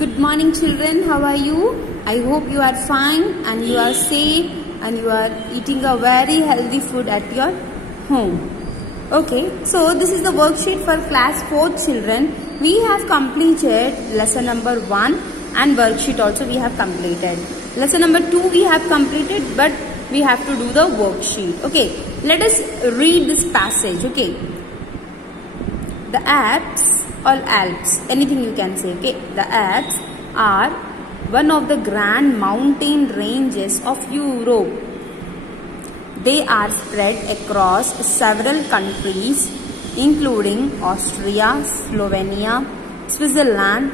Good morning children, how are you? I hope you are fine and you are safe and you are eating a very healthy food at your home. Okay, so this is the worksheet for class 4 children. We have completed lesson number 1 and worksheet also we have completed. Lesson number 2 we have completed, but we have to do the worksheet. Okay, let us read this passage. Okay, the Alps, anything you can say. Okay, the Alps are one of the grand mountain ranges of Europe. They are spread across several countries including Austria, Slovenia, Switzerland,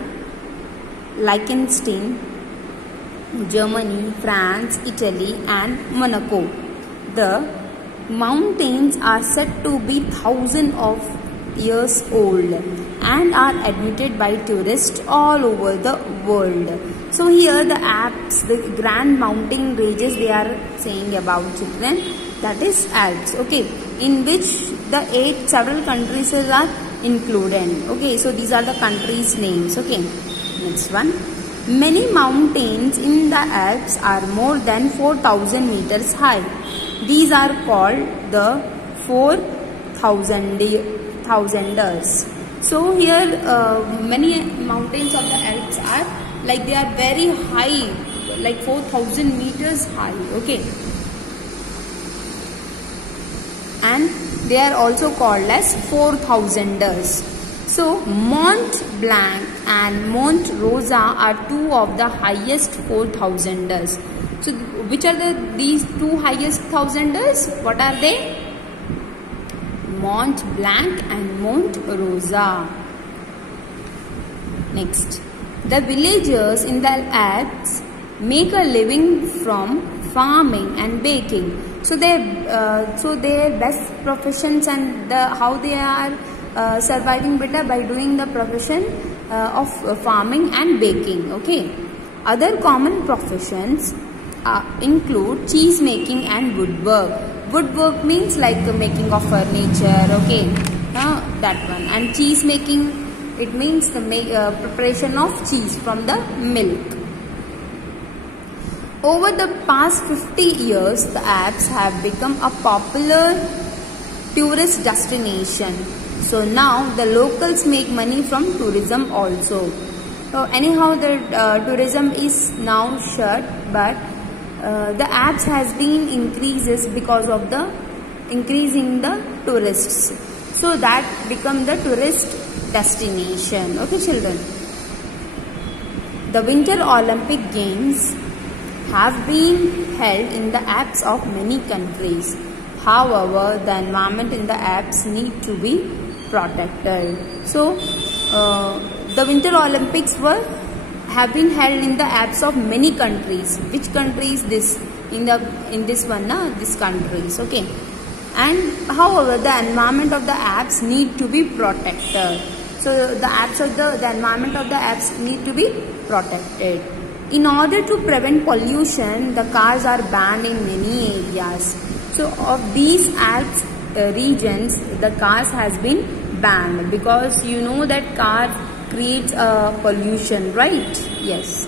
Liechtenstein, Germany, France, Italy and Monaco. The mountains are said to be thousands of years old and are admitted by tourists all over the world. So here the Alps, the grand mountain ranges they are saying about children, that is Alps. Okay, in which the 8 several countries are included. Okay, so these are the countries' names. Okay, next one. Many mountains in the Alps are more than 4,000 meters high. These are called the 4,000ers. So here many mountains of the Alps are like they are very high, like 4,000 meters high. Okay, and they are also called as 4,000ers. So Mont Blanc and Mont Rosa are two of the highest 4,000ers. So which are these two highest thousanders? What are they? Mont Blanc and Mont Rosa. Next, the villagers in the Alps make a living from farming and baking. So their best professions and how they are surviving better by doing the profession of farming and baking. Okay. Other common professions include cheese making and woodwork. Woodwork means like the making of furniture. Okay, that one. And cheese making, it means the preparation of cheese from the milk. Over the past 50 years, the Alps have become a popular tourist destination. So now the locals make money from tourism also. So anyhow the tourism is now shut, but the Alps has been increases because of the increasing the tourists. So that become the tourist destination. Okay children. The Winter Olympic Games have been held in the Alps of many countries. However, the environment in the Alps need to be protected. So the Winter Olympics have been held in the Alps of many countries. Which countries? This in this one, these countries. Okay, and however the environment of the Alps need to be protected. So the environment of the Alps need to be protected. In order to prevent pollution, the cars are banned in many areas. So of these Alps regions, the cars has been banned because you know that car creates a pollution, right? Yes.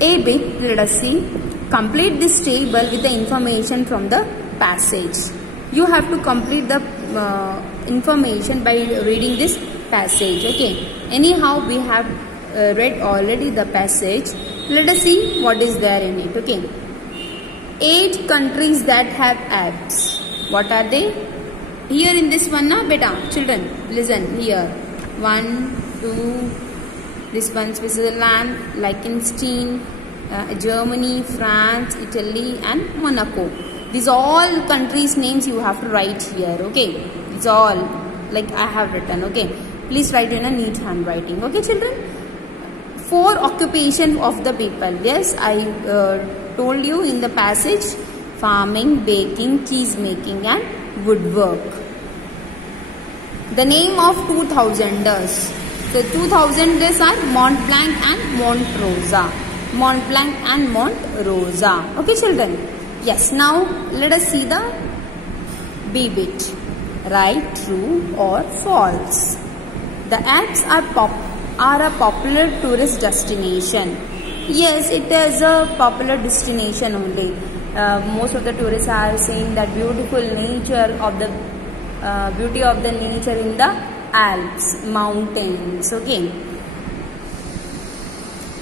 A bit, let us see. Complete this table with the information from the passage. You have to complete the information by reading this passage. Okay. Anyhow, we have read already the passage. Let us see what is there in it. Okay. 8 countries that have Alps. What are they? Here in this one, beta, children, listen here. 1, 2, this one Switzerland, Liechtenstein, Germany, France, Italy and Monaco. These all countries names you have to write here. Okay, it's all like I have written. Okay, please write in a neat handwriting. Okay children. 4 occupation of the people. Yes, I told you in the passage: farming, baking, cheese making and woodwork. The name of 2,000ers. So 2,000ers are Mont Blanc and Mont Rosa. Mont Blanc and Mont Rosa. Okay children. Yes, now let us see the B bit. Right, true or false. The Alps are are a popular tourist destination. Yes, it is a popular destination only. Most of the tourists are seeing that beautiful nature of the beauty of the nature in the Alps, mountains. Okay.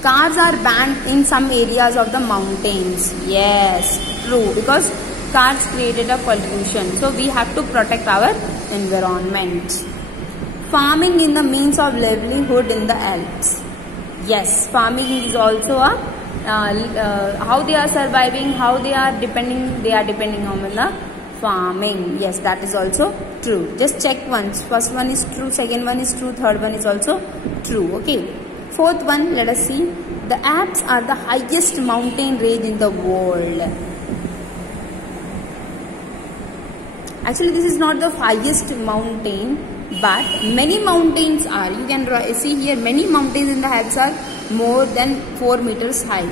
Cars are banned in some areas of the mountains. Yes, true, because cars created a pollution. So we have to protect our environment. Farming in the means of livelihood in the Alps. Yes, farming is also a how they are surviving, how they are depending. They are depending on the farming. Yes, that is also true. Just check once. First one is true, second one is true, third one is also true. Okay. Fourth one, let us see. The Alps are the highest mountain range in the world. Actually, this is not the highest mountain, but many mountains are. You can see here many mountains in the Alps are more than 4 meters high.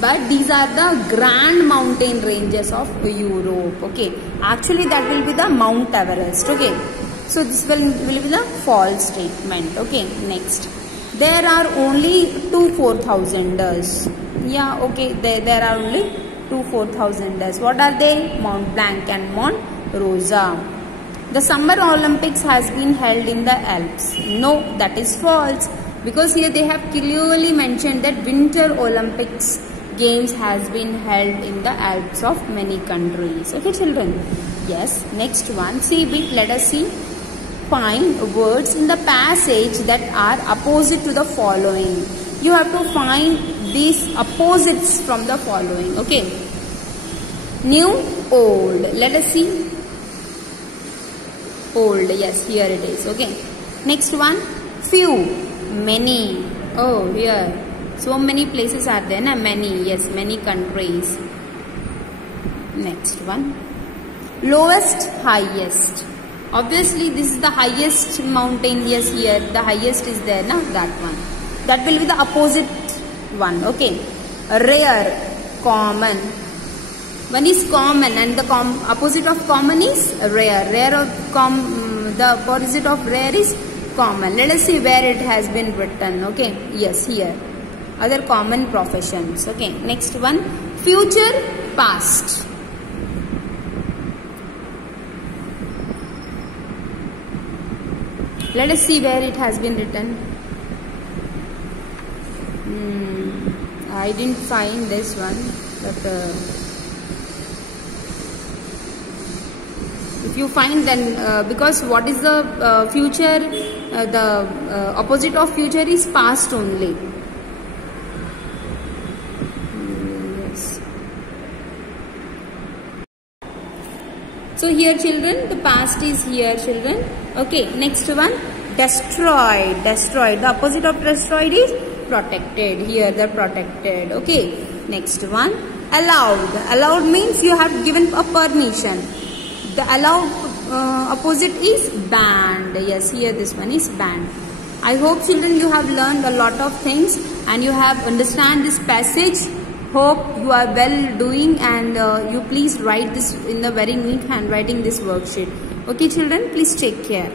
But these are the grand mountain ranges of Europe. Okay. Actually, that will be the Mount Everest. Okay. So this will be the false statement. Okay. Next. There are only 2 4,000ers. Yeah, okay. There are only 2 4,000ers. What are they? Mount Blanc and Mount Rosa. The Summer Olympics has been held in the Alps. No, that is false. Because here they have clearly mentioned that Winter Olympics games has been held in the Alps of many countries. Okay, children. Yes. Next one. See bit. Let us see. Find words in the passage that are opposite to the following. You have to find these opposites from the following. Okay. New, old. Let us see. Old. Yes, here it is. Okay. Next one. Few, many. Oh, here. So many places are there. Na? Many. Yes, many countries. Next one. Lowest, highest. Obviously, this is the highest mountain. Yes, here the highest is there, na? That one. That will be the opposite one. Okay. Rare, common. One is common, and the opposite of common is rare. The opposite of rare is common. Let us see where it has been written. Okay. Yes, here. Other common professions. Okay. Next one. Future, past. Let us see where it has been written. I didn't find this one, but if you find, then because what is the future? The opposite of future is past only. Yes. So here, children, the past is here, children. Okay, next one, destroyed. Destroyed. The opposite of destroyed is protected. Here, the protected. Okay, next one, allowed. Allowed means you have given a permission. The allowed opposite is banned. Yes, here this one is banned. I hope, children, you have learned a lot of things and you have understand this passage. Hope you are well doing, and you please write this in the very neat handwriting, this worksheet. Okay, children, please take care.